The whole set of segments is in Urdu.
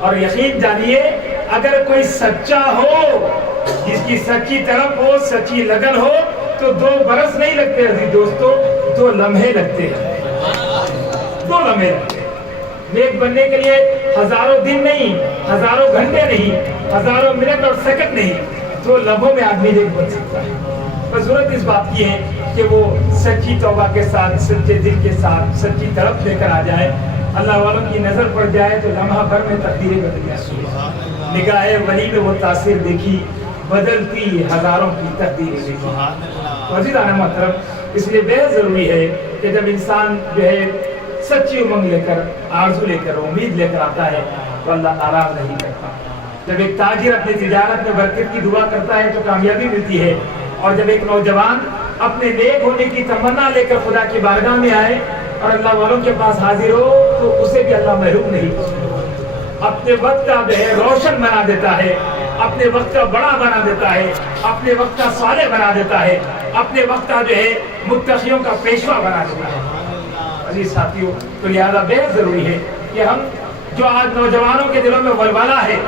اور یقین جانیے اگر کوئی سچا ہو، جس کی سچی طرف ہو، سچی لگن ہو، تو 2 برس نہیں لگتے عزیز دوستو، 2 لمحے لگتے ہیں، 2 لمحے لگتے ہیں۔ نیک بننے کے لیے ہزاروں دن نہیں، ہزاروں گھنٹے نہیں، ہزاروں منٹ اور سیکنڈ نہیں، 2 لمحوں میں آدمی نیک بن سکتا ہے۔ بس ضرورت اس بات کی ہے کہ وہ سچی توبہ کے ساتھ، سچے دل کے ساتھ، سچی طرف لے کر آ جائے، اللہ والوں کی نظر پڑ جائے تو لمحہ بھر میں تقدیریں بدل جاتی ہیں۔ نگاہ ولی میں وہ تاثیر دیکھی، بدلتی ہزاروں کی تقدیریں دیکھی۔ تو عزیزان محترم، اس لیے بہت ضروری ہے کہ جب انسان جو ہے سچی امنگ لے کر، آرزو لے کر، امید لے کر آتا ہے تو اللہ ناراض نہیں کرتا۔ جب ایک تاجر اپنی تجارت میں برکت کی دعا کرتا ہے تو کامیابی ملتی ہے، اور جب ایک نوجوان اپنے نیک ہونے کی تمنا لے کر خدا کی بارگاہ میں آئے اور اللہ والوں کے پاس حاضر ہو تو اسے بھی اللہ محروم نہیں کرتا۔ اپنے وقت کا جو ہے روشن بنا دیتا ہے، اپنے وقت کا بڑا بنا دیتا ہے، اپنے وقت کا صالح بنا دیتا ہے، اپنے وقت کا جو ہے متقیوں کا پیشوا بنا دیتا ہے۔ عزیز ساتھیوں، تو لہذا بہت ضروری ہے کہ ہم جو آج نوجوانوں کے دلوں میں ولولہ ہے،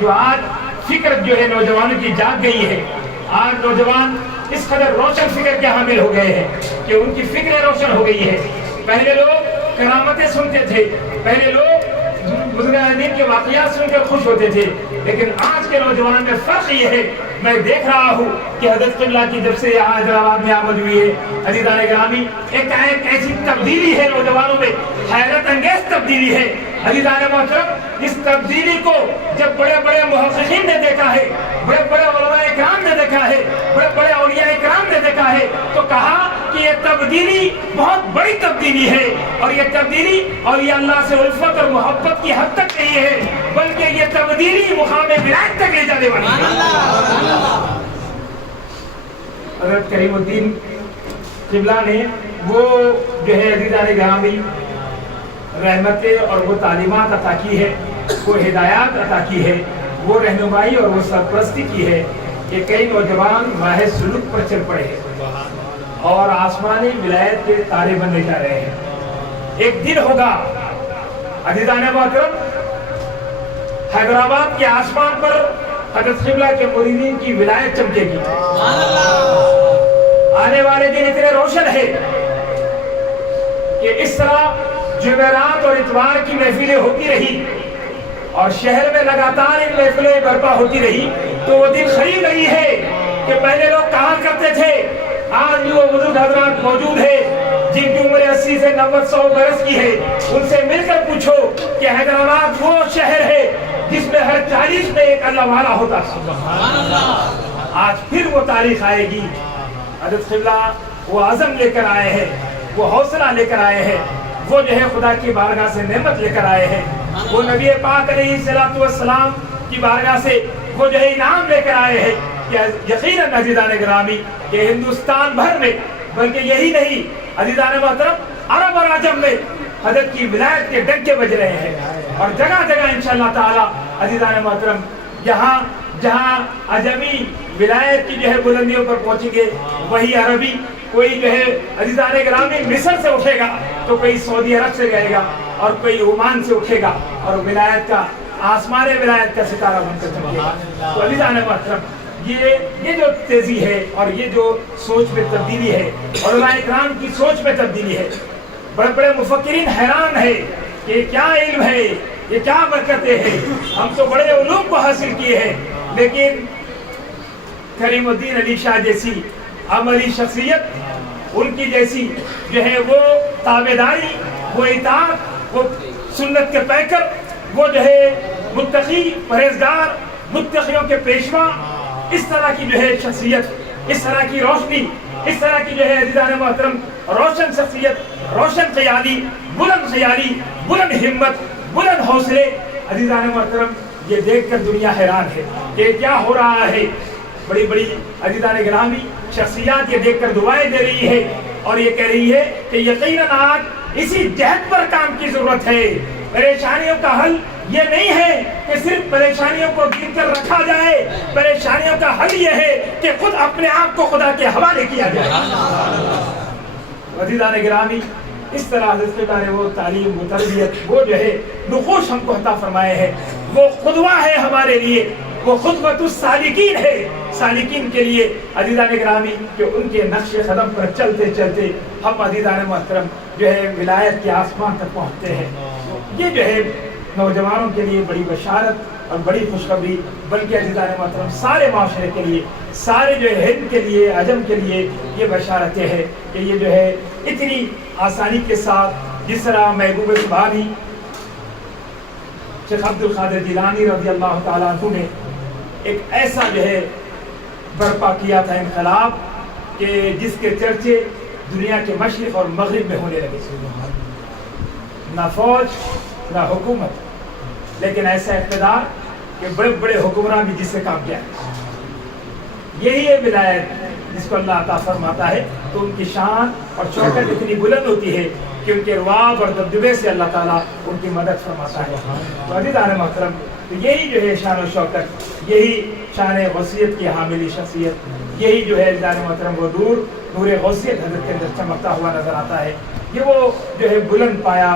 جو آج فکر جو ہے نوجوانوں کی جاگ گئی ہے، آج نوجوان اس قدر روشن فکر کے حامل ہو گئے ہیں کہ ان کی فکر روشن ہو گئی ہے۔ پہلے لوگ کرامتیں سنتے تھے، پہلے لوگ بزرگان دین کے واقعات سن کر خوش ہوتے تھے، لیکن آج کے نوجوان میں فرق یہ ہے، میں دیکھ رہا ہوں کہ حضرت قبلہ کی جب سے یہاں حیدرآباد میں آمد ہوئی ہے، عزیزان گرامی، ایک ایسی تبدیلی ہے نوجوانوں میں، حیرت انگیز تبدیلی ہے۔ عزیزان محترم، اس تبدیلی کو جب بڑے بڑے محققین نے دیکھا ہے، بڑے بڑے علماء اکرام نے دیکھا ہے، بڑے بڑے اولیاء اکرام نے دیکھا ہے، تو کہا کہ یہ تبدیلی بہت بڑی تبدیلی ہے، اور یہ تبدیلی اولیاء اللہ سے الفت اور محبت کی حد تک نہیں ہے، بلکہ یہ تبدیلی مقام ولایت تک لے جانے والی ہے۔ حضرت کریم الدین قبلہ نے وہ جو ہے عزیزان گرامی رحمتیں اور وہ تعلیمات عطا کی ہے، وہ ہدایات عطا کی ہے، وہ رہنمائی اور وہ سرپرستی کی ہے کہ کئی نوجوان راہ سلوک پر چل پڑے ہیں اور آسمانی ولایت کے تارے بننے جا رہے ہیں۔ ایک دن ہوگا عزیزان محترم، حیدرآباد کے آسمان پر حضرت قبلہ کے مریدین کی ولایت چمکے گی۔ آنے والے دن اتنے روشن ہے کہ اس طرح جمعرات اور اتوار کی محفلیں ہوتی رہی اور شہر میں لگاتار ان محفلیں برپا ہوتی رہی، تو وہ دن قریب رہی ہے کہ پہلے لوگ کہا کرتے تھے، آج بھی وہ بزرگ حضرات موجود ہے جن کی عمر 80 سے 90-100 برس کی ہے، ان سے مل کر پوچھو کہ حیدرآباد وہ شہر ہے جس میں ہر 40 میں ایک اللہ والا ہوتا۔ آج پھر وہ تاریخ آئے گی۔ حضرت قبلہ وہ عزم لے کر آئے ہیں، وہ حوصلہ لے کر آئے ہیں، وہ جو ہے خدا کی بارگاہ سے نعمت لے کر آئے ہیں، وہ نبی پاک علیہ السلام کی بارگاہ سے وہ جو ہے انعام لے کر آئے ہیں کہ یقیناً عزیزان گرامی کہ ہندوستان بھر میں، بلکہ یہی نہیں عزیزان محترم عرب اور عجم میں حضرت کی ولایت کے ڈنکے بج رہے ہیں، اور جگہ جگہ انشاءاللہ تعالی عزیزان محترم جہاں عجمی ولایت کی جو ہے بلندیوں پر پہنچیں گے، وہی عربی کوئی جو ہے عزیزان گرامی مصر سے اٹھے گا تو کوئی سعودی عرب سے گئے گا اور کوئی عمان سے اٹھے گا اور ولایت کا آسمان ولایت کا ستارہ بن کر چمکے گا۔ تو عزیزان محترم، یہ جو تیزی ہے اور یہ جو سوچ میں تبدیلی ہے، علماء اکرام کی سوچ میں تبدیلی ہے، بڑے بڑے مفکرین حیران ہے کہ یہ کیا علم ہے، یہ کیا برکتیں ہیں، ہم تو بڑے علوم کو حاصل کیے ہیں، لیکن کریم الدین علی شاہ جیسی عملی شخصیت، ان کی جیسی جو ہے وہ تابعداری، وہ اطاعت، وہ سنت کے پیکر، وہ جو ہے متقی پرہیزگار، متقیوں کے پیشوا، اس طرح کی جو ہے شخصیت، اس طرح کی روشنی، اس طرح کی جو ہے عزیزان محترم روشن شخصیت، روشن خیالی، بلند ہمت، بلند حوصلے، عزیزان محترم یہ دیکھ کر دنیا حیران ہے کہ کیا ہو رہا ہے۔ بڑی بڑی عزیزان گرامی شخصیات یہ دیکھ کر دعائیں دے رہی ہے اور یہ کہہ رہی ہے کہ یقیناً آج اسی جہد پر کام کی ضرورت ہے۔ پریشانیوں کا حل یہ نہیں ہے کہ صرف پریشانیوں کو گر کر رکھا جائے، پریشانیوں کا حل یہ ہے کہ خود اپنے آپ کو خدا کے حوالے کیا جائے۔ عزیزان گرامی، اس طرح حضرت نے وہ تعلیم، وہ تربیت، وہ جو ہے نقوش ہم کو عطا فرمائے ہیں وہ قدوہ ہے ہمارے لیے، وہ خطبۃ السالکین ہے سالکین کے لیے۔ عزیزان گرامی، کہ ان کے نقش قدم پر چلتے چلتے ہم عزیزان محترم جو ہے ولایت کے آسمان تک پہنچتے ہیں۔ یہ جو ہے نوجوانوں کے لیے بڑی بشارت اور بڑی خوشخبری، بلکہ عزیزان محترم سارے معاشرے کے لیے، سارے جو ہے ہند کے لیے، عجم کے لیے یہ بشارتیں ہے کہ یہ جو ہے اتنی آسانی کے ساتھ، جس طرح محبوب سبحانی شیخ عبد القادر جیلانی رضی اللہ تعالیٰ عنہ نے ایک ایسا جو ہے برپا کیا تھا انقلاب کہ جس کے چرچے دنیا کے مشرق اور مغرب میں ہونے لگے، نہ فوج نہ حکومت، لیکن ایسا اقتدار کہ بڑے بڑے حکمراں بھی جس سے کام کیا۔ یہی ہے ولایت جس کو اللہ عطا فرماتا ہے، تو ان کی شان اور شوکت اتنی بلند ہوتی ہے کہ ان کے رواب اور دبدبے سے اللہ تعالیٰ ان کی مدد فرماتا ہے۔ تو عزیزان محترم، تو یہی جو ہے شان و شوکت، یہی شان غوثیت کی حاملی شخصیت، یہی جو ہے عزیزان محترم وہ نور غوثیت حضرت کے اندر چمکتا ہوا نظر آتا ہے۔ یہ وہ جو ہے بلند پایا،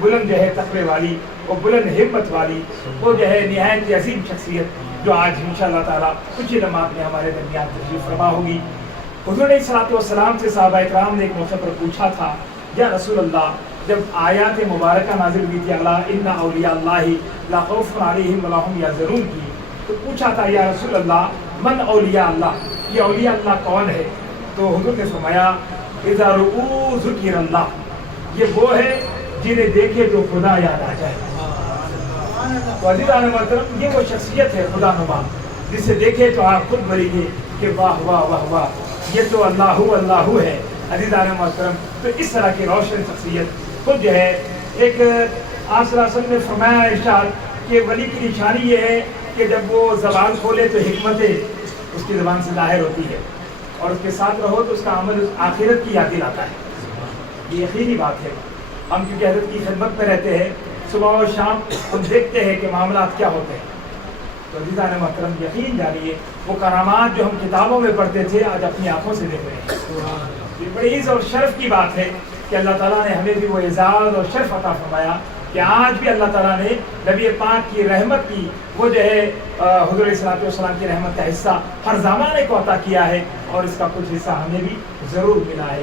بلند جو ہے تقوی والی، وہ بلند ہمت والی، وہ جو ہے نہایت عظیم شخصیت جو آج انشاءاللہ تعالیٰ کچھ ہی لمحات میں ہمارے درمیان تشریف فرما ہوگی۔ حضور علیہ الصلوۃ والسلام سے صحابہ اکرام نے ایک موقع پر پوچھا تھا، یا رسول اللہ، جب آیات مبارکہ نازل ہوئی تھی الا ان اولیاء اللہ لا خوف علیہم ولا هم یحزنون کی، تو پوچھا تھا یا رسول اللہ من اولیاء اللہ، یہ اولیاء اللہ کون ہے؟ تو حضور نے فرمایا اذا رؤوا ذکر اللہ، یہ وہ ہے جنہیں دیکھے تو خدا یاد آ جائے۔ تو عزیزان محترم، یہ وہ شخصیت ہے خدا نما، جسے دیکھے تو آپ خود بولیں گے کہ واہ واہ واہ واہ، یہ تو اللہ ہے۔ عزیزان محترم، تو اس طرح کی روشن شخصیت خود جو ہے ایک آپ صلی اللہ علیہ وسلم نے فرمایا ارشاد کہ ولی کی نشانی یہ ہے کہ جب وہ زبان کھولے تو حکمت اس کی زبان سے ظاہر ہوتی ہے، اور اس کے ساتھ رہو تو اس کا عمل آخرت کی یاد دلاتا ہے۔ یہ یقینی بات ہے، ہم کیونکہ حضرت کی خدمت میں رہتے ہیں، صبح و شام ہم دیکھتے ہیں کہ معاملات کیا ہوتے ہیں۔ تو عزیزان محترم، یقین جانیے وہ کرامات جو ہم کتابوں میں پڑھتے تھے آج اپنی آنکھوں سے دیکھ رہے ہیں۔ یہ بڑی عز اور شرف کی بات ہے کہ اللہ تعالیٰ نے ہمیں بھی وہ اعزاز اور شرف عطا فرمایا کہ آج بھی اللہ تعالیٰ نے نبی پاک کی رحمت کی، وہ جو ہے حضور علیہ الصلوۃ والسلام کی رحمت کا حصہ ہر زمانے کو عطا کیا ہے، اور اس کا کچھ حصہ ہمیں بھی ضرور ملا ہے۔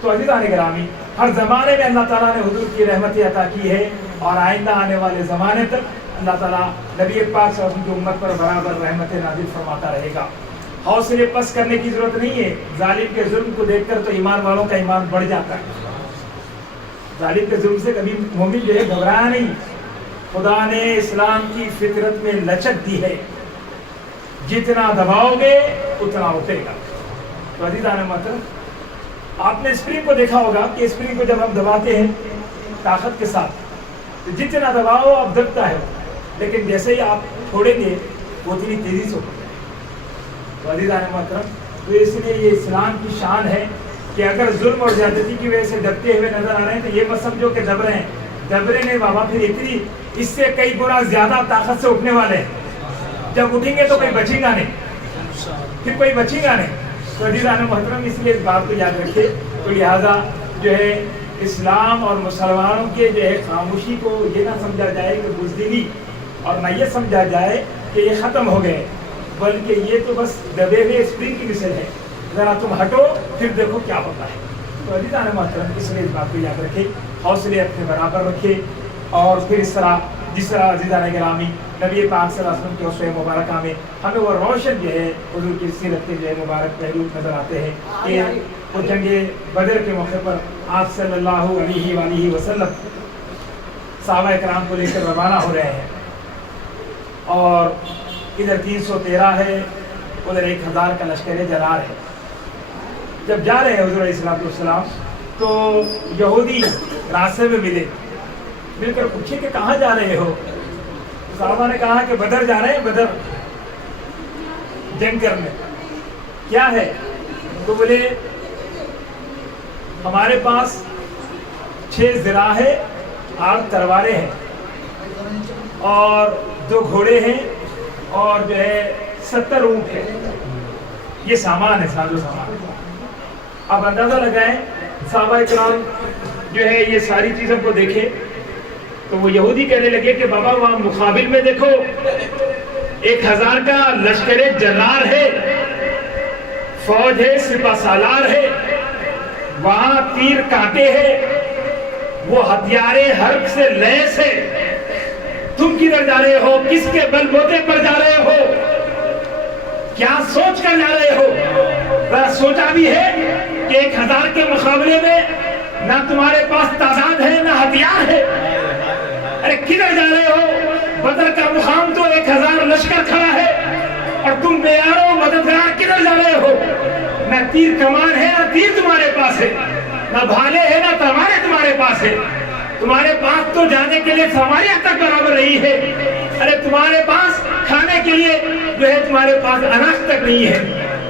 تو عزیزان گرامی، ہر زمانے میں اللہ تعالیٰ نے حضور کی رحمتیں عطا کی ہے، اور آئندہ آنے والے زمانے تک اللہ تعالیٰ نبی پاک صلی اللہ علیہ وسلم کی امت پر برابر رحمتیں نازل فرماتا رہے گا۔ حوصلے پس کرنے کی ضرورت نہیں ہے، ظالم کے ظلم کو دیکھ کر تو ایمان والوں کا ایمان بڑھ جاتا ہے۔ ظالم کے ظلم سے کبھی مومن جو ہے گھبرایا نہیں۔ خدا نے اسلام کی فطرت میں لچک دی ہے، جتنا دباؤ گے اتنا اٹھے گا۔ تو عزیزان محترم، آپ نے اسپرنگ کو دیکھا ہوگا کہ اسپرنگ کو جب ہم دباتے ہیں طاقت کے ساتھ تو جتنا دباؤ اب دبتا ہے، لیکن جیسے ہی آپ چھوڑیں گے وہ اتنی تیزی سے اٹھتا ہے۔ تو عزیزان محترم، تو اس لیے یہ اسلام کی شان ہے کہ اگر ظلم اور زیادتی کی وجہ سے دبتے ہوئے نظر آ رہے ہیں تو یہ مت سمجھو کہ دب رہے ہیں، دبرے نے بابا پھر اتنی اس سے کئی گنا زیادہ طاقت سے اٹھنے والے ہیں۔ جب اٹھیں گے تو کوئی بچے گا نہیں، پھر کوئی بچے گا نہیں۔ تو عزیزان محترم، اس لیے اس بات کو یاد رکھے۔ تو لہٰذا جو ہے اسلام اور مسلمانوں کے جو ہے خاموشی کو یہ نہ سمجھا جائے کہ بزدلی، اور نہ یہ سمجھا جائے کہ یہ ختم ہو گئے، بلکہ یہ تو بس دبے ہوئے اسپرنگ کی مثل ہے، ذرا تم ہٹو پھر دیکھو کیا ہوتا ہے۔ تو عزیزان محترم، اس لیے اس بات کو یاد رکھے، حوصلے اپنے برابر رکھے، اور پھر اس طرح جس طرح عزیزان گرامی نبی پاک صلی اللہ علیہ وسلم کے اسوہ مبارکہ میں ہمیں وہ روشن جو ہے حضور کی سیرت کے جو ہے مبارک پہلو نظر آتے ہیں کہ وہ جنگ بدر کے موقع پر آپ صلی اللہ علیہ وآلہ وسلم صحابہ اکرام کو لے کر روانہ ہو رہے ہیں، اور ادھر 313 ہے، ادھر 1000 کا لشکر جرار ہے۔ جب جا رہے ہیں حضور علیہ السلام تو یہودی راستے میں مل کر پوچھے کہ کہاں جا رہے ہو؟ صحابہ نے کہا کہ بدر جا رہے ہیں، بدر جنگ کرنے۔ کیا ہے؟ تو بولے ہمارے پاس 6 ذراع ہے، 8 تلواریں ہیں، اور 2 گھوڑے ہیں، اور جو ہے 70 اونٹ ہے۔ یہ سامان ہے، سازو سامان۔ اب اندازہ لگائیں، صحابہ کرام جو ہے یہ ساری چیزوں کو دیکھے تو وہ یہودی کہنے لگے کہ بابا وہاں مقابل میں دیکھو 1000 کا لشکر جرار ہے، فوج ہے، سپہ سالار ہے، وہاں تیر کانٹے ہیں، وہ ہتھیار حرب سے لیس ہے، تم کدھر جا رہے ہو؟ کس کے بل بوتے پر جا رہے ہو؟ کیا سوچ کر جا رہے ہو؟ سوچا بھی ہے کہ 1000 کے مقابلے میں نہ تمہارے پاس تعداد ہے نہ ہتھیار ہے، ارے کدھر جا رہے ہو؟ بدر کا مقام تو 1000 لشکر کھڑا ہے اور تم بیارو مددگار کدھر جا رہے ہو؟ نہ تیر کمان ہے نہ تیر تمہارے پاس ہے، نہ بھالے ہے نہ تلواریں تمہارے پاس ہے، تمہارے پاس تو جانے کے لیے سواریاں تک برابر نہیں ہے، ارے تمہارے پاس کھانے کے لیے جو ہے تمہارے پاس اناج تک نہیں ہے،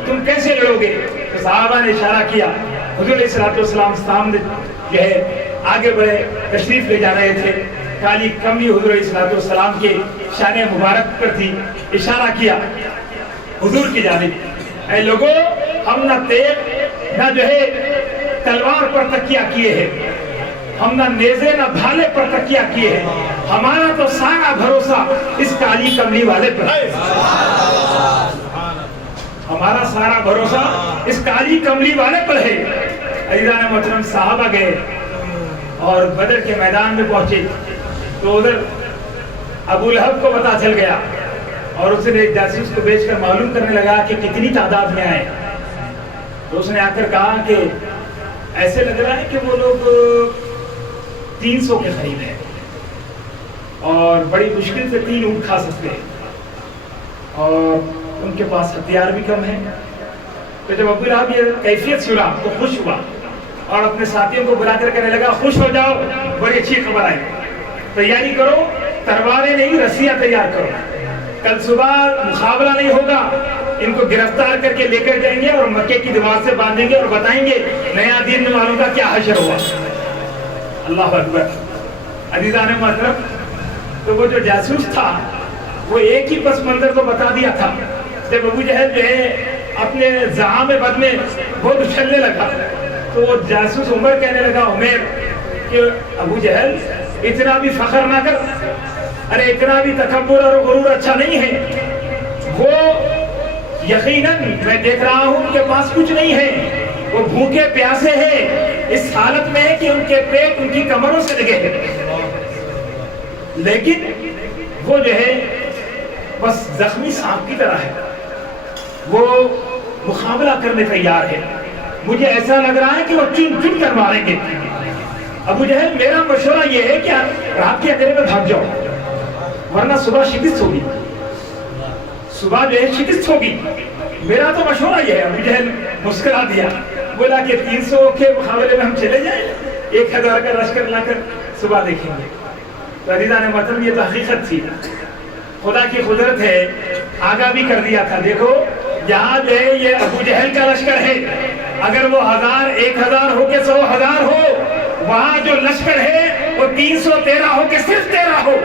تم کیسے لڑو گے؟ تو صحابہ نے اشارہ کیا، حضور علیہ الصلوۃ والسلام سامنے جو ہے آگے بڑھے، تشریف لے جا رہے تھے، کالی کملی حضور علیہ الصلوۃ والسلام کے شان مبارک پر تھی، اشارہ کیا حضور کی جانب، اے لوگوں ہم نہ تیغ نہ جو ہے تلوار پر تکیہ کیے ہیں، ہم نہ نیزے نہ بھالے پر تکیہ کیے ہیں، ہمارا تو سارا بھروسہ اس کالی کملی والے پر ہے، ہمارا سارا بھروسہ اس کالی کملی والے پر ہے۔ عزیزان محترم، صحابہ گئے اور بدر کے میدان میں پہنچے تو ادھر ابو لہب کو پتہ چل گیا اور اس نے ایک جاسوس کو بھیج کر معلوم کرنے لگا کہ کتنی تعداد میں آئے، تو اس نے آ کر کہا کہ ایسے لگ رہا ہے کہ وہ لوگ 300 کے قریب ہیں اور بڑی مشکل سے 3 اونٹ کھا سکتے ہیں اور ان کے پاس ہتھیار بھی کم ہیں۔ تو جب ابو لہب یہ کیفیت سنا تو خوش ہوا اور اپنے ساتھیوں کو بلا کر کہنے لگا خوش ہو جاؤ، بڑی اچھی خبر آئی، تیاری کرو، تلواریں نہیں رسیاں تیار کرو، کل صبح مقابلہ نہیں ہوگا، ان کو گرفتار کر کے لے کر جائیں گے اور مکے کی دیوار سے باندھیں گے اور بتائیں گے نیا دین والوں کا کیا حشر ہوا۔ اللہ اکبر۔ عزیزان محترم، تو وہ جو جاسوس تھا وہ ایک ہی پس منظر تو بتا دیا تھا، جب ابو جہل جو ہے اپنے زعام بد میں بہت اچھلنے لگا تو وہ جاسوس عمر کہنے لگا عمر کہ ابو جہل اتنا بھی فخر نہ کر، ارے اتنا بھی تکبر اور غرور اچھا نہیں ہے، وہ یقیناً میں دیکھ رہا ہوں ان کے پاس کچھ نہیں ہے، وہ بھوکے پیاسے ہیں، اس حالت میں ہے کہ ان کے پیٹ ان کی کمروں سے لگے ہیں، لیکن وہ جو ہے بس زخمی سانپ کی طرح ہے، وہ مقابلہ کرنے تیار ہے، مجھے ایسا لگ رہا ہے کہ وہ چن چن کر ماریں گے۔ ابو جہل میرا مشورہ یہ ہے کہ رات کے اندھیرے میں بھاگ جاؤ ورنہ صبح شکست ہوگی، صبح جو ہے شکست ہوگی، میرا تو مشورہ یہ ہے۔ ابو جہل مسکرا دیا، بولا کہ 300 کے مقابلے میں ہم چلے جائیں، 1000 کا لشکر لا کر صبح دیکھیں گے۔ تو عزیزان محترم، یہ تو حقیقت تھی، خدا کی قدرت ہے، آگاہ بھی کر دیا تھا، دیکھو یہاں جو ہے یہ ابو جہل کا لشکر ہے، اگر وہ 1000 ہو کے 100,000 ہو، وہاں جو لشکر ہے وہ 313 ہو کے صرف 13 ہو،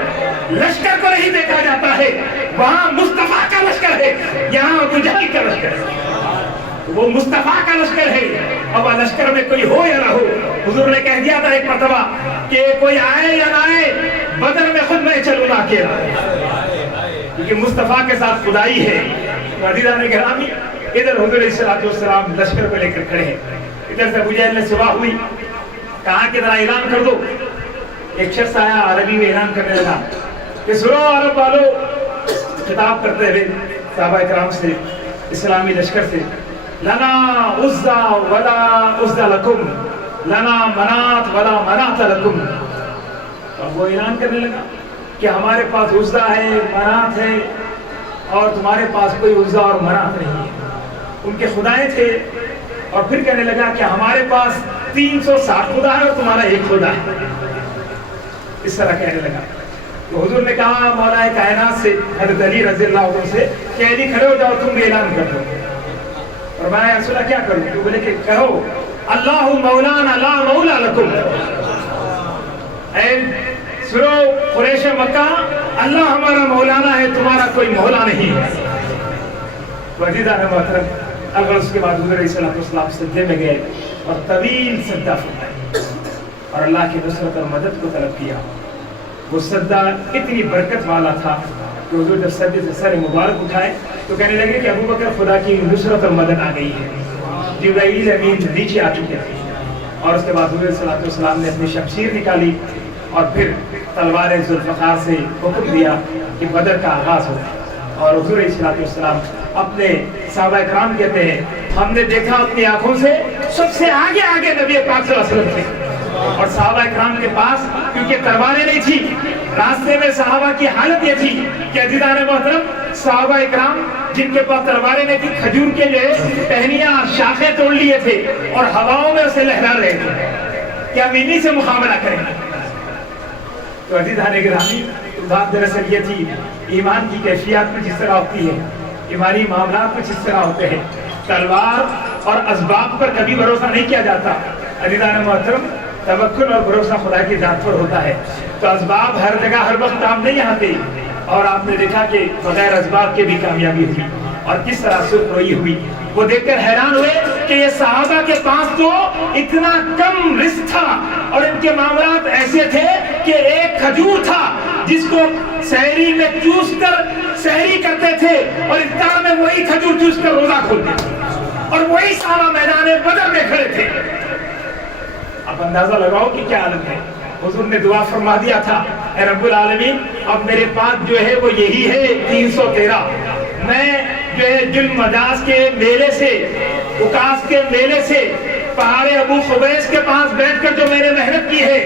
لشکر کو نہیں دیکھا جاتا ہے، وہاں مصطفیٰ کا لشکر ہے، یہاں ابو جہل کا لشکر ہے، وہ مصطفیٰ کا لشکر ہے، اب لشکر میں کوئی ہو یا نہ ہو، حضور نے کہہ دیا تھا ایک مرتبہ کہ کوئی آئے یا نہ آئے، بدر میں خود میں چلوں گا اکیلا، کیونکہ مصطفیٰ کے ساتھ خدائی ہے۔ عزیزان گرامی، ادھر حضور علیہ الصلوۃ والسلام لشکر کو لے کر کھڑے ہیں، ادھر سے ابو جہل نے صبح ہوئی، کہا کہ ذرا اعلان کر دو، ایک شخص آیا عربی میں اعلان کرنے لگا کہ سنو عرب والو، خطاب کرتے ہوئے صحابہ کرام سے، اسلامی لشکر سے، لنا عزا ولا عزا لکم، لنا منات ولا منات لکم، اب وہ اعلان کرنے لگا کہ ہمارے پاس عزا ہے، منات ہے، اور تمہارے پاس کوئی عزا اور منات نہیں ہے، ان کے خدائیں تھے، اور پھر کہنے لگا کہ ہمارے پاس 360 خدا ہے اور تمہارا ایک خدا ہے، اس طرح کہنے لگا۔ تو حضور نے کہا مولا کائنات سے، حضرت علی رضی اللہ عنہ سے کہ علی کھڑے ہو جاؤ، تم بھی اعلان کر دو، اور میں یا رسول اللہ کیا کروں؟ تو بولے کہ کہو اللہ مولانا لا مولا لکم، اے سنو قریش مکہ، اللہ ہمارا مولانا ہے، تمہارا کوئی مولا نہیں ہے۔ تو عزیزان محترم، اگر اس کے بعد حضور علیہ السلام سجدے میں گئے اور طویل سجدہ فرمایا اور اللہ کی نصرت اور مدد کو طلب کیا، وہ سجدہ اتنی برکت والا تھا کہ حضور جب سجدے سے سر مبارک اٹھائے تو کہنے لگے کہ ابو بکر خدا کی نصرت اور مدد آ گئی ہے. جبرائیل امین نیچے آ چکے تھے اور اس کے بعد حضور صلی اللہ علیہ وسلم نے اپنی شمشیر نکالی اور پھر تلوار ذوالفقار سے حکم دیا کہ بدر کا آغاز ہو. اور حضور صلی اللہ علیہ وسلم اپنے صحابہ کرام کہتے ہیں ہم نے دیکھا اپنی آنکھوں سے سب سے آگے آگے نبی پاک صلی اللہ علیہ وسلم تھے اور صحابہ کرام کے پاس کیونکہ تلواریں نہیں تھی. راستے میں صحابہ کی حالت یہ تھی کہ عزیزان محترم صحابہ کرام جن کے پاس تلواریں نہیں تھی کھجور کے جو ہے ٹہنیاں شاخیں توڑ لیے تھے اور ہواؤں میں اسے لہرا رہے تھے کہ ہم انہی سے مقابلہ کریں. تو عزیزان گرامی بات دراصل یہ تھی ایمان کی کیفیات کچھ اس طرح ہوتی ہے, ایمانی معاملات کچھ اس طرح ہوتے ہیں. تلوار اور اسباب پر کبھی بھروسہ نہیں کیا جاتا. عزیزان محترم توکل اور بھروسہ خدا کی ذات پر ہوتا ہے. تو اسباب ہر جگہ ہر وقت کام نہیں آتے اور آپ نے دیکھا کہ بغیر اسباب کے بھی کامیابی ہوئی اور کس طرح سرخ روئی ہوئی. وہ دیکھ کر حیران ہوئے کہ یہ صحابہ کے پاس تو اتنا کم رزق تھا اور ان کے معاملات ایسے تھے کہ ایک کھجور تھا جس کو سحری میں چوس کر سحری کرتے تھے اور افطار میں وہی کھجور چوس کر روزہ کھولتے تھے اور وہی صحابہ میدان بدر میں کھڑے تھے. اب اندازہ لگاؤ کہ کیا حالت ہے. حضور نے دعا فرما دیا تھا اے رب العالمین اب میرے پاس جو ہے وہ یہی ہے 313. میں جو ہے جل مجاز کے میلے سے اکاس کے میلے سے پہاڑ ابو خبیس کے پاس بیٹھ کر جو میں نے محنت کی ہے,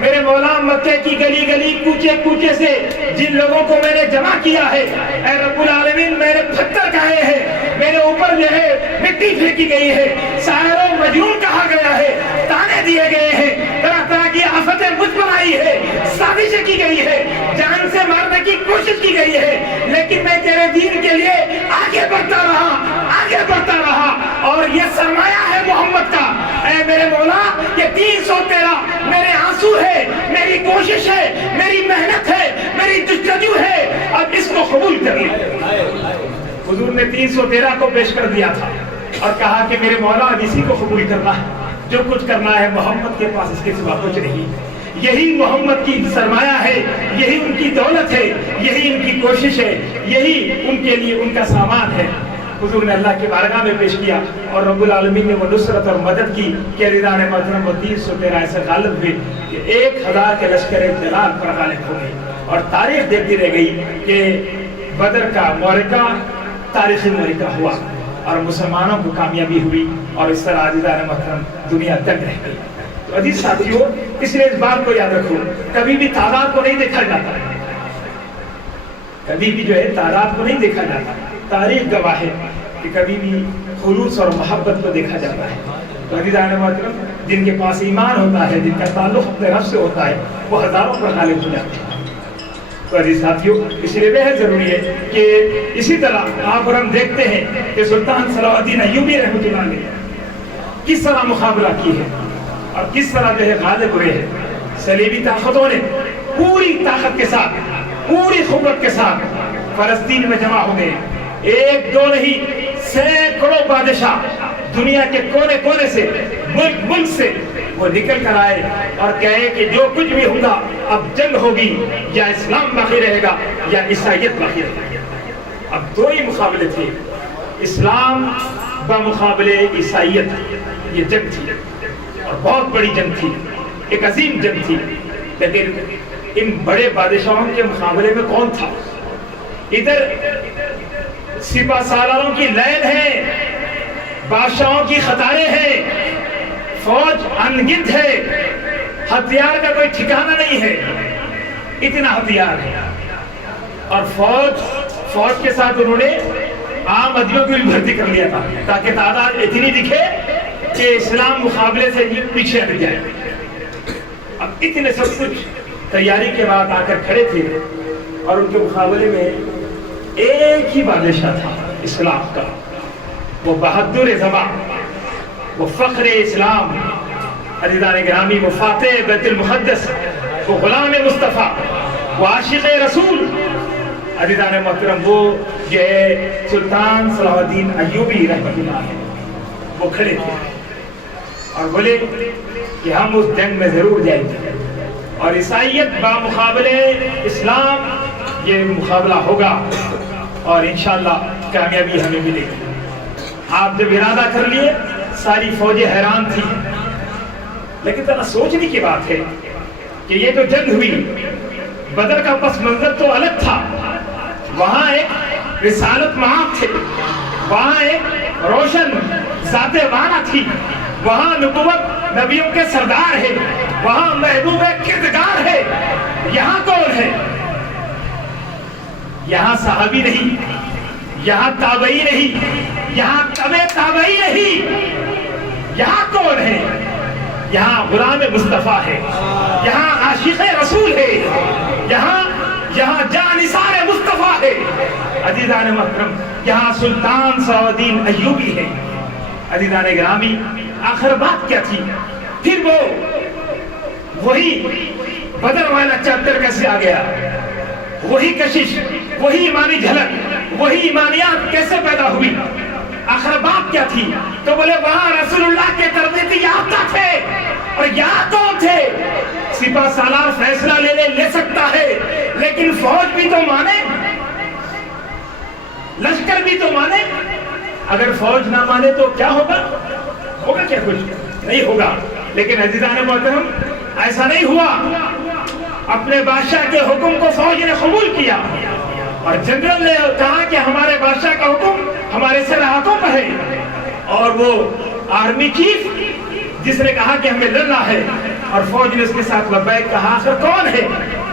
میرے مولا مکے کی گلی گلی کوچے کوچے سے جن لوگوں کو میں نے جمع کیا ہے, اے رب العالمین میں نے پتھر کھائے ہیں, میرے اوپر جو ہے مٹی پھینکی گئی ہے, شاعر و مجنون کہا گیا ہے, تانے دیے گئے ہیں, طرح طرح کی آفتیں مجھ پر آئی ہے, سازشیں کی گئی ہے, جان سے مارنے کی کوشش کی گئی ہے, لیکن میں تیرے دین کے لیے آگے بڑھتا رہا اور یہ سرمایہ ہے محمد کا. اے میرے مولا یہ 313 میرے آنسو ہے, میری کوشش ہے, میری محنت ہے, میری جستجو ہے, اب اس کو قبول کر لیں. حضور نے 313 کو پیش کر دیا تھا اور کہا کہ میرے مولا اب اسی کو قبول کرنا ہے, جو کچھ کرنا ہے محمد کے پاس اس کے سوا کچھ نہیں. یہی محمد کی سرمایہ ہے, یہی ان کی دولت ہے, یہی ان کی کوشش ہے, یہی ان کے لیے ان کا سامان ہے. حضور نے اللہ کی بارگاہ میں پیش کیا اور رب العالمین نے وہ نصرت اور مدد کی کہ عزیزان محترم وہ 313 ایسے غالب ہوئے کہ 1000 کے لشکر جلال پر غالب ہو گئے. اور تاریخ دیکھتی رہ گئی کہ بدر کا معرکہ تاریخی معرکہ ہوا اور مسلمانوں کو کامیابی ہوئی اور اس طرح عزیزان محترم دنیا تک رہ گئی. تو عزیز ساتھیوں اس لیے اس بات کو یاد رکھو کبھی بھی تعداد کو نہیں دیکھا جاتا, کبھی بھی جو ہے تعداد کو نہیں دیکھا جاتا. تاریخ گواہ ہے کہ کبھی بھی خلوص اور محبت کو دیکھا جاتا ہے. تو عزیزان محترم جن کے پاس ایمان ہوتا ہے, جن کا تعلق اپنے رب سے ہوتا ہے, وہ ہزاروں پر غالب ہو جاتے ہیں. تو عزیز ساتھیوں اس لیے بہت ضروری ہے کہ اسی طرح آپ اور ہم دیکھتے ہیں کہ سلطان صلاح الدین ایوبی رحمۃ اللہ علیہ کس طرح مقابلہ کی ہے اور کس طرح جو ہے غالب ہوئے ہیں. صلیبی طاقتوں نے پوری طاقت کے ساتھ, پوری قوت کے ساتھ فلسطین میں جمع ہو گئے. ایک دو نہیں, سینکڑوں بادشاہ دنیا کے کونے کونے سے, ملک سے وہ نکل کر آئے اور کہے کہ جو کچھ بھی ہوگا اب جنگ ہوگی, یا اسلام باقی رہے گا یا عیسائیت باقی رہے گا. اب دو ہی مقابلے تھے, اسلام بمقابلے عیسائیت. یہ جنگ تھی اور بہت بڑی جنگ تھی, ایک عظیم جنگ تھی. لیکن ان بڑے بادشاہوں کے مقابلے میں کون تھا؟ ادھر سپہ سالاروں کی لین ہے, بادشاہوں کی قطاریں ہیں, فوج انگنت ہے, ہتھیار کا کوئی ٹھکانہ نہیں ہے, اتنا ہتھیار ہے. اور فوج کے ساتھ انہوں نے عام آدمیوں کو بھی بھرتی کر لیا تھا تاکہ تعداد اتنی دکھے کہ اسلام مقابلے سے پیچھے ہٹ جائے. اب اتنے سب کچھ تیاری کے بعد آ کر کھڑے تھے اور ان کے مقابلے میں ایک ہی بادشاہ تھا اسلام کا, وہ بہادر زمان, وہ فخر اسلام, عزیزان گرامی, وہ فاتح بیت المقدس, وہ غلام مصطفیٰ, وہ عاشق رسول. عزیزان محترم وہ جو ہے سلطان صلاح الدین ایوبی رحمۃ اللہ علیہ, وہ کھڑے تھے اور بولے کہ ہم اس جنگ میں ضرور جائیں گے. اور عیسائیت بامقابلے اسلام یہ مقابلہ ہوگا اور انشاءاللہ کامیابی ہمیں ملے گی۔ آپ جب ارادہ کر لیے ساری فوجیں حیران تھی، لیکن ذرا سوچنے کی بات ہے کہ یہ جو جنگ ہوئی بدر کا پس منظر تو الگ تھا، وہاں ایک رسالت معاف تھے، وہاں ایک روشن ذات وانا تھی، وہاں نبوت نبیوں کے سردار ہے، وہاں محبوب کردگار ہے۔ یہاں کون ہے؟ یہاں صحابی نہیں، یہاں تابعی نہیں، یہاں تبع تابعی نہیں، یہاں کون ہے؟ یہاں غلام مصطفیٰ ہے، یہاں عاشق رسول ہے، یہاں جانثار مصطفیٰ ہے۔ عزیزان محترم، یہاں سلطان صلاح الدین ایوبی ہے۔ عزیزان گرامی، آخر بات کیا تھی؟ پھر وہی بدر والا چیپٹر کیسے آ گیا؟ وہی کشش، وہی ایمانی جھلک، وہی ایمانیات کیسے پیدا ہوئی؟ آخر بات کیا تھی؟ تو بولے وہاں رسول اللہ کے تربیتی یافتہ تھے، اور یہاں کون تھے؟ سپہ سالار فیصلہ لے سکتا ہے، لیکن فوج بھی تو مانے، لشکر بھی تو مانے۔ اگر فوج نہ مانے تو کیا ہوگا؟ ہوگا کیا؟ کچھ نہیں ہوگا۔ لیکن عزیزان محترم، ایسا نہیں ہوا۔ اپنے بادشاہ کے حکم کو فوج نے قبول کیا، اور جنرل نے کہا کہ ہمارے بادشاہ کا حکم ہمارے سر ہاتھوں پر ہے، اور وہ آرمی چیف جس نے کہا کہ ہمیں لڑنا ہے، اور فوج نے اس کے ساتھ لبیک کہا۔ آخر کون ہے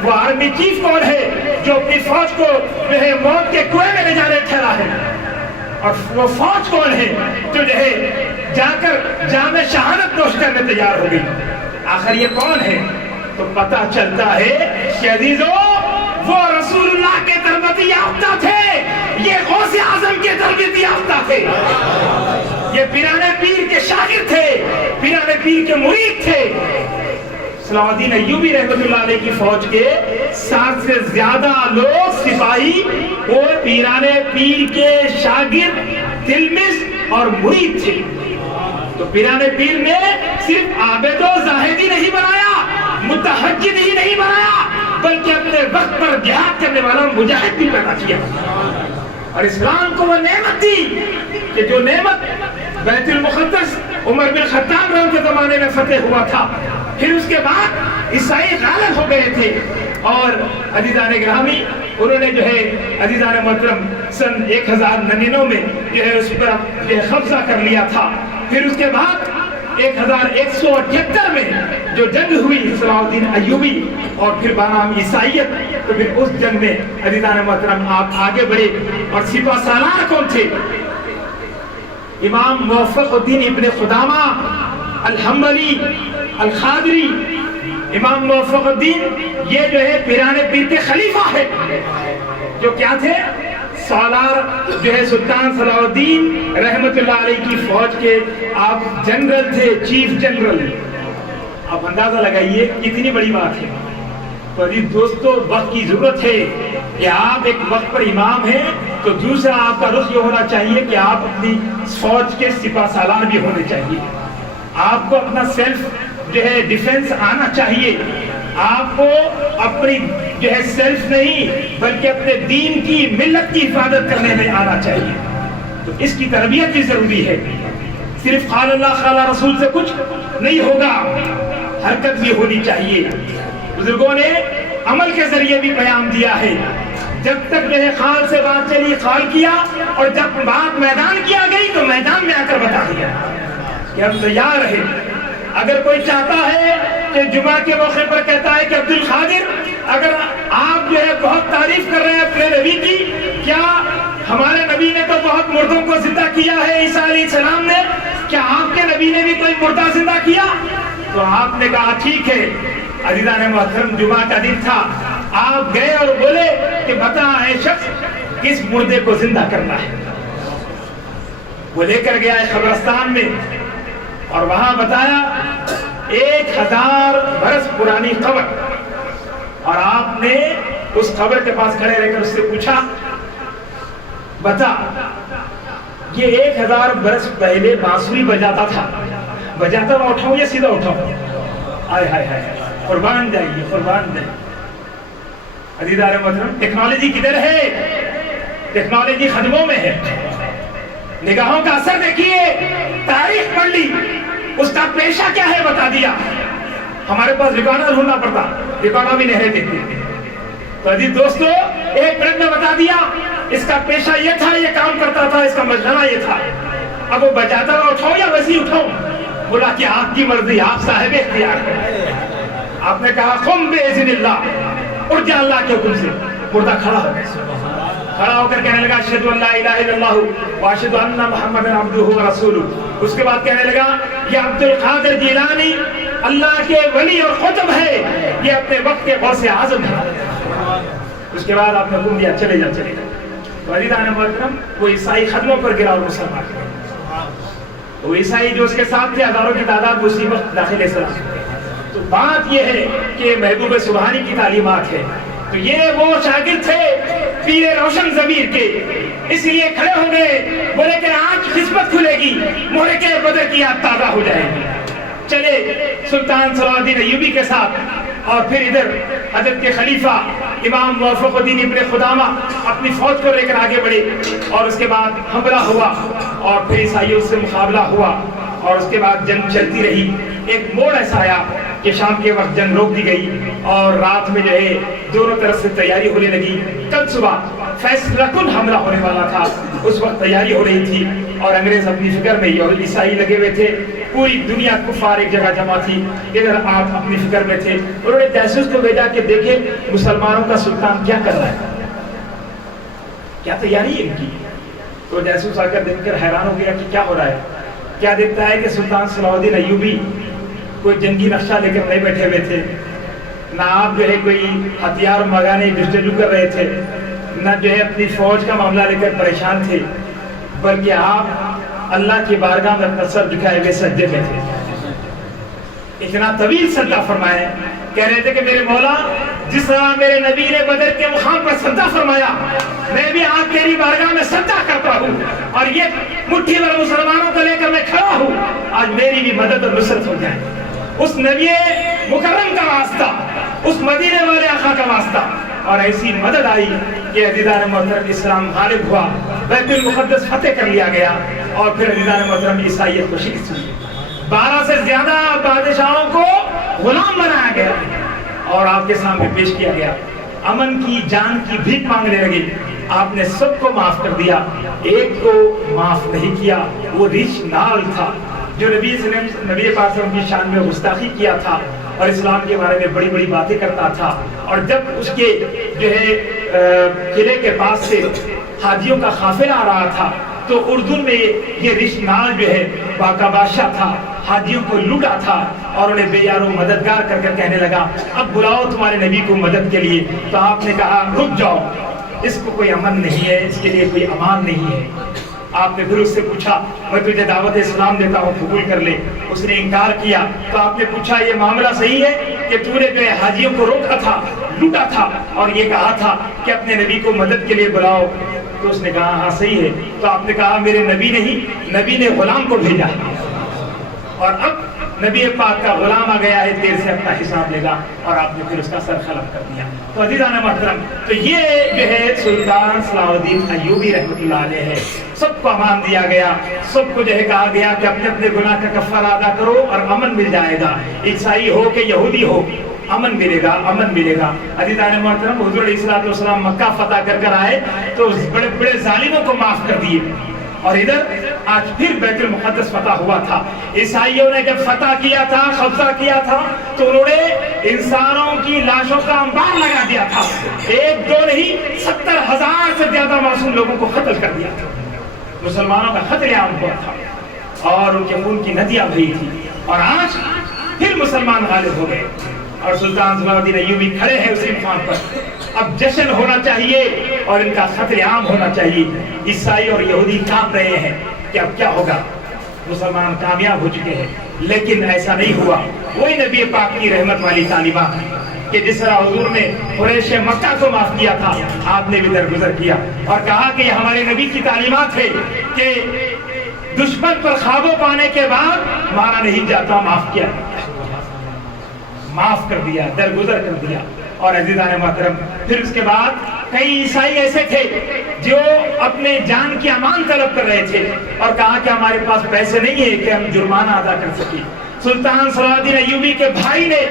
وہ آرمی چیف؟ کون ہے جو اپنی فوج کو جو ہے موت کے کنویں میں لے جانے ٹھہرا ہے؟ اور وہ فوج کون ہے جو جو ہے جا کر جام شہادت نوش کرنے تیار ہو گئی؟ آخر یہ کون ہے؟ تو پتہ چلتا ہے کہ عزیزو، وہ رسول اللہ کے تربیتی یافتہ تھے، یہ غوث اعظم کے تربیتی یافتہ تھے، یہ پیران پیر کے شاگرد تھے، پیران پیر کے مرید تھے۔ صلاح الدین ایوبی رحمۃ اللہ علیہ کی فوج کے 60 سے زیادہ لوگ سپاہی وہ پیران پیر کے شاگرد، تلمذ اور مرید تھے۔ تو پیران پیر نے صرف عابد و زاہدی نہیں بنایا، متحجد ہی نہیں بنایا، بلکہ اپنے وقت پر جہاد کرنے والا مجاہد بھی پیدا کیا۔ اور اسلام کو وہ نعمت دی کہ جو نعمت بیت المقدس عمر بن خطاب رحمہ کے زمانے میں فتح ہوا تھا، پھر اس کے بعد عیسائی غالب ہو گئے تھے، اور عزیزان گرامی انہوں نے جو ہے عزیزان محترم سن 1099 میں جو ہے اس پر جو ہے قبضہ کر لیا تھا۔ پھر اس کے بعد 1178 میں جو جنگ ہوئی صلاح الدین ایوبی اور پھر بنام عیسائیت، تو پھر اس جنگ میں عزیزان محترم آپ آگے بڑھے، اور سپہ سالار کون تھے؟ امام موفق الدین ابن قدامہ الحنبلی القادری، امام موفق الدین یہ جو ہے پیران پیر کے خلیفہ ہے، جو کیا تھے؟ سالار جو ہے سلطان صلاح الدین رحمت اللہ علیہ کی فوج کے آپ جنرل تھے، چیف جنرل۔ آپ اندازہ لگائیے کتنی بڑی بات ہے۔ تو عزیز دوستو، وقت کی ضرورت ہے کہ آپ ایک وقت پر امام ہیں، تو دوسرا آپ کا رخ یہ ہونا چاہیے کہ آپ اپنی فوج کے سپہ سالار بھی ہونے چاہیے۔ آپ کو اپنا سیلف جو ہے ڈیفنس آنا چاہیے، آپ کو اپنی جو ہے سیلف نہیں بلکہ اپنے دین کی، ملت کی حفاظت کرنے میں آنا چاہیے۔ تو اس کی تربیت بھی ضروری ہے۔ صرف قال اللہ قال رسول سے کچھ نہیں ہوگا، حرکت بھی ہونی چاہیے۔ بزرگوں نے عمل کے ذریعے بھی پیام دیا ہے۔ جب تک جو ہے قال سے بات چلی قال کیا، اور جب بات میدان کی آ گئی تو میدان میں آ کر بتا دیا کہ ہم تیار ہیں۔ اگر کوئی چاہتا ہے کہ جمعہ کے موقع پر کہتا ہے کہ عبد القادر، اگر آپ جو ہے بہت تعریف کر رہے ہیں اپنے نبی کی، کیا ہمارے نبی نے تو بہت مردوں کو زندہ کیا ہے، عیسیٰ علیہ السلام نے، کیا آپ کے نبی نے بھی کوئی مردہ زندہ کیا؟ تو آپ نے کہا ٹھیک ہے۔ عزیزان محترم، جمعہ کا دن تھا، آپ گئے اور بولے کہ بتا اے شخص کس مردے کو زندہ کرنا ہے۔ وہ لے کر گیا ہے قبرستان میں، اور وہاں بتایا 1000 برس پرانی قبر، اور آپ نے اس قبر کے پاس کھڑے رہ کر اس سے پوچھا بتا یہ 1000 برس پہلے بانسری بجاتا تھا، بجاتا ہوا اٹھاؤں یا سیدھا اٹھاؤں؟ آئے ہائے ہائے، قربان جائیے، قربان جائیے۔ عزیزان محترم، ٹیکنالوجی کدھر ہے؟ ٹیکنالوجی خدموں میں ہے۔ نگاہوں کا اثر دیکھیے، تاریخ پڑھ لی، اس کا پیشہ کیا ہے بتا دیا۔ ہمارے پاس ریکارڈر ڈھونڈنا پڑتا، ریکارڈر بھی نہیں رہتے تھے۔ تو عزیز دوستو، ایک منٹ میں بتا دیا، اس کا پیشہ یہ تھا، یہ کام کرتا تھا، اس کا مجھنا یہ تھا۔ اب وہ بچاتا ہوا اٹھاؤں یا ویسے اٹھاؤں؟ بولا کہ آپ کی مرضی، آپ صاحب اختیار ہے۔ آپ نے کہا قم باذن اللہ، اٹھ جا اللہ کے حکم سے۔ مردہ کھڑا ہو گیا، کھڑا ہو کر کہنے لگا اشہد ان لا الہ الا اللہ واشہد ان محمد عبدہ ورسولہ۔ اس کے بعد کہنے لگا یہ عبد القادر جیلانی اللہ کے ولی اور قطب ہے، یہ اپنے وقت کے غوث اعظم ہے۔ اس کے بعد آپ نے حکم دیا چلے جا چلے جا۔ تو عزیزان محترم، وہ عیسائی خدموں پر گرا اور مسلمان گرا۔ وہ عیسائی جو اس کے ساتھ تھے ہزاروں کی تعداد، اسی وقت داخل اسلام۔ تو بات یہ ہے کہ محبوب سبحانی کی تعلیمات ہے۔ تو یہ وہ شاگرد تھے پیر روشن ضمیر کے، اس لیے کھڑے ہو گئے، بولے کہ آج قسمت کھلے گی، محرق بدر کی یاد تازہ ہو جائے گی۔ چلے سلطان صلاح الدین ایوبی کے ساتھ، اور پھر ادھر حضرت کے خلیفہ امام موفق الدین ابن قدامہ اپنی فوج کو لے کر آگے بڑھے، اور اس کے بعد حملہ ہوا، اور پھر عیسائیوں سے مقابلہ ہوا، اور اس کے بعد جنگ چلتی رہی۔ ایک موڑ ایسا آیا کہ شام کے وقت جنگ روک دی گئی، اور رات میں جو ہے دونوں طرف سے تیاری ہونے لگی۔ کل صبح فیصلہ کن حملہ ہونے والا تھا، اس وقت تیاری ہو رہی تھی، اور انگریز اپنی فکر میں، اور عیسائی لگے ہوئے تھے، پوری دنیا کفار ایک جگہ جمع تھی، ادھر آپ اپنی فکر میں تھے۔ انہوں نے جاسوس کو بھیجا کہ دیکھیں مسلمانوں کا سلطان کیا کر رہا ہے، کیا تیاری ہے ان کی۔ تو جاسوس آ کر دیکھ کر حیران ہو گیا کہ کیا ہو رہا ہے۔ کیا دیکھتا ہے کہ سلطان صلاح الدین ایوبی کوئی جنگی نقشہ لے کر نہیں بیٹھے ہوئے تھے، نہ آپ جو ہے کوئی ہتھیار منگانے جستجو کر رہے تھے، نہ جو ہے اپنی فوج کا معاملہ لے کر پریشان تھے، بلکہ آپ اللہ کی بارگاہ میں اپنا سر جھکائے ہوئے سجدے میں تھے۔ اتنا طویل سجدہ فرمایا، کہہ رہے تھے کہ میرے مولا، جس طرح میرے نبی نے بدر کے مقام پر سجدہ فرمایا، میں بھی آپ تیری بارگاہ میں سجدہ کرتا ہوں، اور یہ مٹھی بھر مسلمانوں کو لے کر میں کھڑا ہوں، آج میری بھی مدد اور نصرت ہو جائے۔ اس نبی مکرم کا واسطہ، اس مدینے والے آقا کا واسطہ، اور ایسی مدد آئی کہ عزیزان محترم اسلام غالب ہوا، بیت المقدس فتح کر لیا گیا، اور پھر عزیزان محترم عیسائیت کو شکست ہوئی۔ 12 سے زیادہ بادشاہوں کو غلام بنایا گیا، اور آپ کے سامنے پیش کیا گیا۔ امن کی جان کی بھیک مانگنے لگے، آپ نے سب کو معاف کر دیا، ایک کو معاف نہیں کیا، وہ ریش نال تھا جو نبی پاک صلی اللہ علیہ وسلم کی شان میں گستاخی کیا تھا، اور اسلام کے بارے میں بڑی بڑی باتیں کرتا تھا۔ اور جب اس کے جو ہے قلعے کے پاس سے حاجیوں کا قافلہ آ رہا تھا، تو اردو میں یہ رشنال جو ہے باقا بادشاہ تھا، حاجیوں کو لوٹا تھا، اور انہیں بے یارو مددگار کر کر کہنے لگا اب بلاؤ تمہارے نبی کو مدد کے لیے۔ تو آپ نے کہا رک جاؤ، اس کو کوئی امن نہیں ہے، اس کے لیے کوئی امان نہیں ہے۔ آپ نے پھر اس سے پوچھا میں تجھے دعوت اسلام دیتا ہوں، قبول کر لے۔ اس نے انکار کیا۔ تو آپ نے پوچھا یہ معاملہ صحیح ہے کہ تو نے جو ہے حاجیوں کو روکا تھا، لوٹا تھا، اور یہ کہا تھا کہ اپنے نبی کو مدد کے لیے بلاؤ؟ تو اس نے کہا ہاں صحیح ہے۔ تو آپ نے کہا میرے نبی نہیں، نبی نے غلام کو بھیجا، اور اب نبی پاک کا غلام آ گیا ہے، دیر سے اپنا حساب لے گا، اور آپ نے پھر اس کا سر خلق کر دیا۔ تو عزیزان محترم، تو یہ جو ہے سلطان صلاح الدین ایوبی رحمۃ اللہ علیہ ہے۔ سب کو امان دیا گیا، سب کو جو ہے کہا گیا کہ اپنے اپنے گناہ کا کفارہ ادا کرو اور امن مل جائے گا، عیسائی ہو کہ یہودی ہو، امن ملے گا، امن ملے گا۔ عزیزان محترم، حضور علیہ الصلوۃ والسلام مکہ فتح کر کر آئے تو بڑے بڑے ظالموں کو معاف کر دیے، اور ادھر آج پھر بیت المقدس فتح ہوا تھا۔ عیسائیوں نے جب فتح کیا تھا، قبضہ کیا تھا، تو انہوں نے انسانوں کی لاشوں کا انبار لگا دیا تھا، ایک دو نہیں 70,000 سے زیادہ معصوم لوگوں کو قتل کر دیا تھا، مسلمانوں کا قتل عام ہوا تھا، اور ان کے خون کی ندیاں بہی تھی، اور آج پھر مسلمان غالب ہو گئے، اور سلطان صلاح الدین ایوبی کھڑے ہیں اسی مقام پر۔ اب جشن ہونا چاہیے اور ان کا قتل عام ہونا چاہیے۔ عیسائی اور یہودی کانپ رہے ہیں کہ اب کیا ہوگا، مسلمان کامیاب ہو چکے ہیں، لیکن ایسا نہیں ہوا۔ وہی نبی پاک کی رحمت والی تعلیمات کہ جس طرح حضور نے قریش مکہ کو معاف کیا تھا، آپ نے بھی درگزر کیا، اور کہا کہ یہ ہمارے نبی کی تعلیمات ہے کہ دشمن پر قابو پانے کے بعد مارا نہیں جاتا، معاف کیا، معاف کر دیا، درگزر کر دیا۔ اور عزیزان محترم، پھر اس کے بعد کئی عیسائی ایسے تھے جو اپنے جان کی امان طلب کر رہے تھے اور کہا کہ ہمارے پاس پیسے نہیں ہے کہ ہم جرمانہ ادا کر سکیں۔ سلطان صلاح الدین ایوبی کے بھائی نے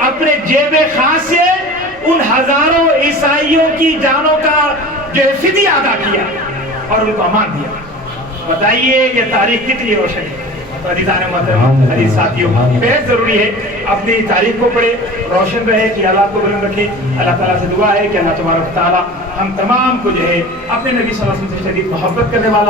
اپنے جیب خاص سے ان ہزاروں عیسائیوں کی جانوں کا جو ہے فدیہ ادا کیا اور ان کو امان دیا۔ بتائیے یہ تاریخ کتنی روشن ہے۔ عزیزان محترم، عزیز ساتھیوں، بہت ضروری ہے اپنی تاریخ کو پڑھے، روشن رہے کہ اللہ کو بلند رکھے۔ اللہ تعالیٰ سے دعا ہے کہ اللہ تبارک و تعالیٰ ہم تمام کو جو ہے اپنے نبی صلی اللہ علیہ وسلم سے شدید محبت کرنے والا